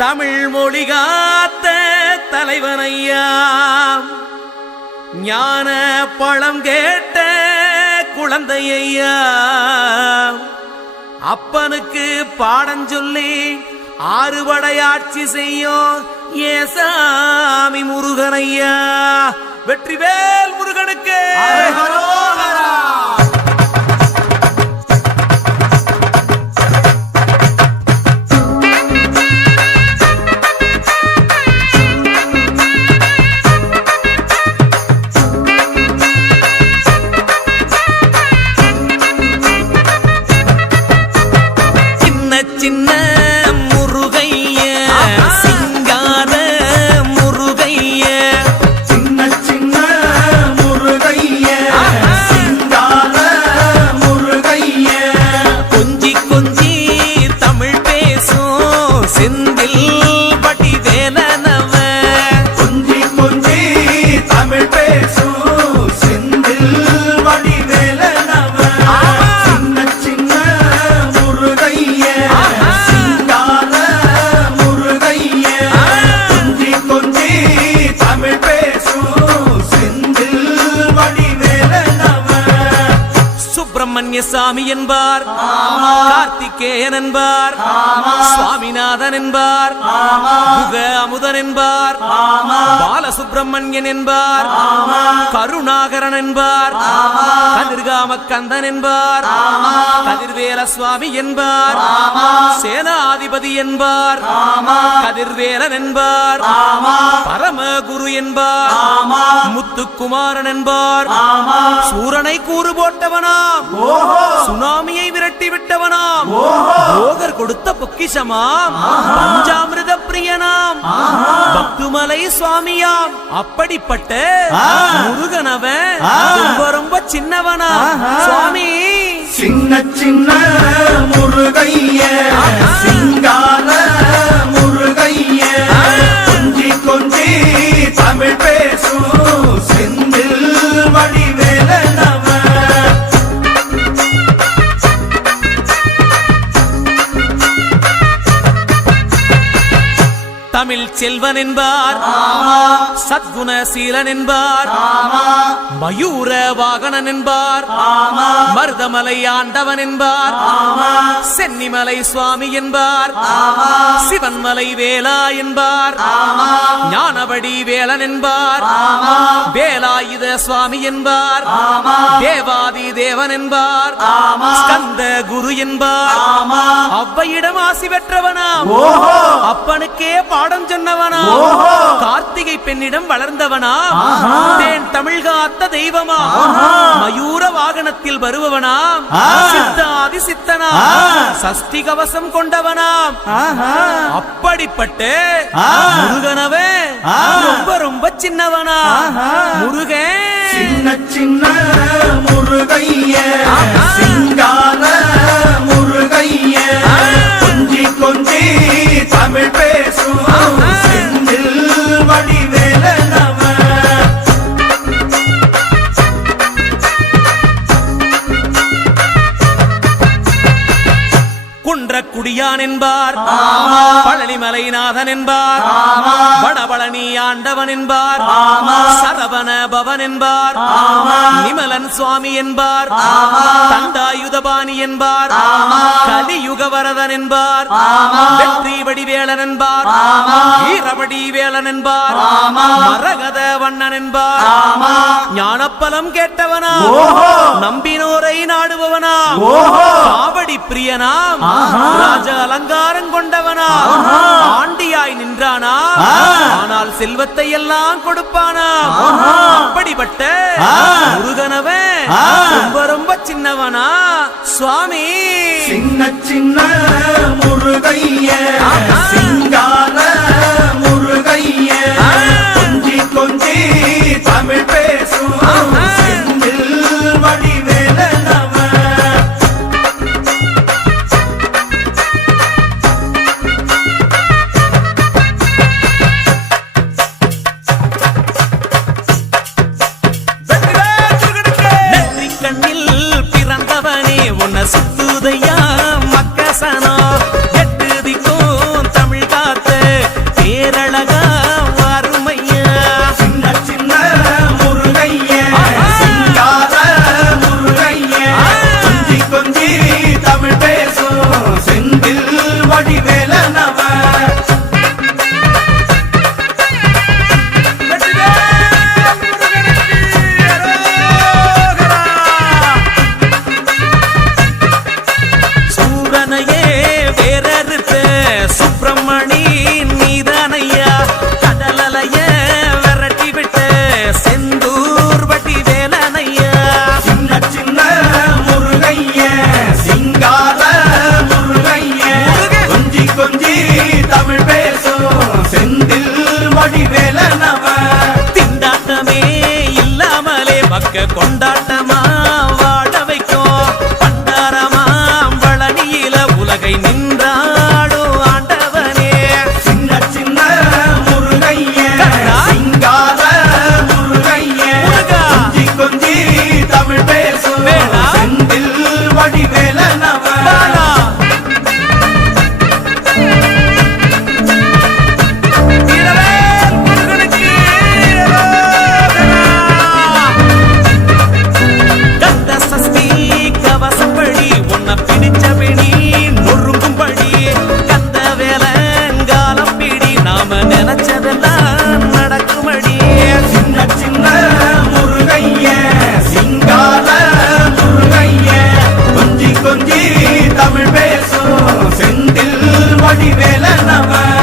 தமிழ் மொழி காத்த தலைவனையா, ஞான பழம் கேட்ட குழந்தையா, அப்பனுக்கு பாடம் சொல்லி ஆறுபடையாட்சி செய்யும் ஏசாமி முருகனையா. வெற்றிவேல் முருகனுக்கு. சின்ன முருகைய சிங்கார முருகைய, சின்ன சின்ன முருகைய சிங்கார முருகைய, கொஞ்சி கொஞ்சி தமிழ் பேசும் செந்தில் பட்டி வேலனவ, கொஞ்சி கொஞ்சி தமிழ் பேசும் செந்தில் படி வேலனவ, சின்ன சின்ன முருகைய சிங்கார முருகைய, கொஞ்சி கொஞ்சி தமிழ் பேசும் செந்தில் படி வேலனவ. சுப்பிரமணிய சாமி என்பார், கார்த்திகேயன் என்பார், சுவாமிநாதன் என்பார், முக அமுதன் என்பார், பாலசுப்பிரமணியன் என்பார், கருணாகரன் என்பார், கதிர்காம கந்தன் என்பார், கதிர்வேல சுவாமி என்பார், சேனாதிபதி என்பார், கதிர்வேலன் என்பார், பரமகுரு என்பார், முத்துக்குமாரன் என்பார், சூரனை கூறு போட்டவனாம், சுனாமியை விரட்டி விட்டவனாம், போகர் கொடுத்த பொக்கிஷமாம், பஞ்சாமிர்த பிரியனாம், பக்துமலை சுவாமியாம். அப்படிப்பட்ட முருகனவன் ரொம்ப ரொம்ப சின்னவனா சுவாமி. சின்ன சின்ன முருகைய சிங்கார முருகைய, கொஞ்சி கொஞ்சி தமிழ் பேசும் செந்தில் வடி வேலனவ. தமிழ் செல்வன் என்பார், சத்குணசீலன் என்பார், மயூர வாகனன் என்பார், மருதமலை ஆண்டவன் என்பார், சென்னிமலை சுவாமி என்பார், சிவன்மலை வேலா என்பார், ஞானபடி வேலன் என்பார், வேலாயுத சுவாமி என்பார், தேவாதி தேவன் என்பார், ஸ்கந்த குரு என்பார், அவ்வையிடம் ஆசி பெற்றவனாம், அப்பனுக்கே பாடம் சொன்னவனா, கார்த்திகை பெண்ணிடம் வளர்ந்தவனா, தேன் தமிழ் காத்த தெய்வமா, மயூர வாகனத்தில் வருபவனாம், சித்தாதி சித்தனா, சஷ்டி கவசம் கொண்டவனாம். அப்படிப்பட்ட முருகனவே ரொம்ப ரொம்ப சின்னவனா முருகன். சின்ன சின்ன முருகைய சிங்கார முருகைய, கொஞ்சி கொஞ்சி தமிழ் பேசும் செந்தில் வடி வேலனவ. குன்றக்குடியான் என்பார், பழனிமலைநாதன் என்பார், வடபழனி ஆண்டவன் என்பார், சரவண பவன் என்பார், நிமலன் சுவாமி என்பார், தண்டாயுதபாணி என்பார், கலியுக வரதன் என்பார், வெற்றி வடிவேலன் என்பார், வீரவடி வேலன் என்பார், மரகத வண்ணன் என்பார், ஞானப்பலம் கேட்டவனா, நம்பினோரை நாடுபவனா, காவடி பிரியனாம், ராஜ அலங்காரம் கொண்டவனா, ஆண்டியாய் நின்றானா, ஆனால் செல்வத்தை எல்லாம் கொடுப்பானா. அப்படிப்பட்ட முருகனவன் ரொம்ப ரொம்ப சின்னவனா சுவாமி. சின்ன சின்ன முருகைய சிங்கார முருகைய, கொஞ்சி கொஞ்சி தமிழ் பேசும் செந்தில் வடி வேலனவ. கண்ணில் பிறந்தவனே உன்னை சுத்துதையா மக்கசனா, எட்டு திக்கோ வேலை நம்ம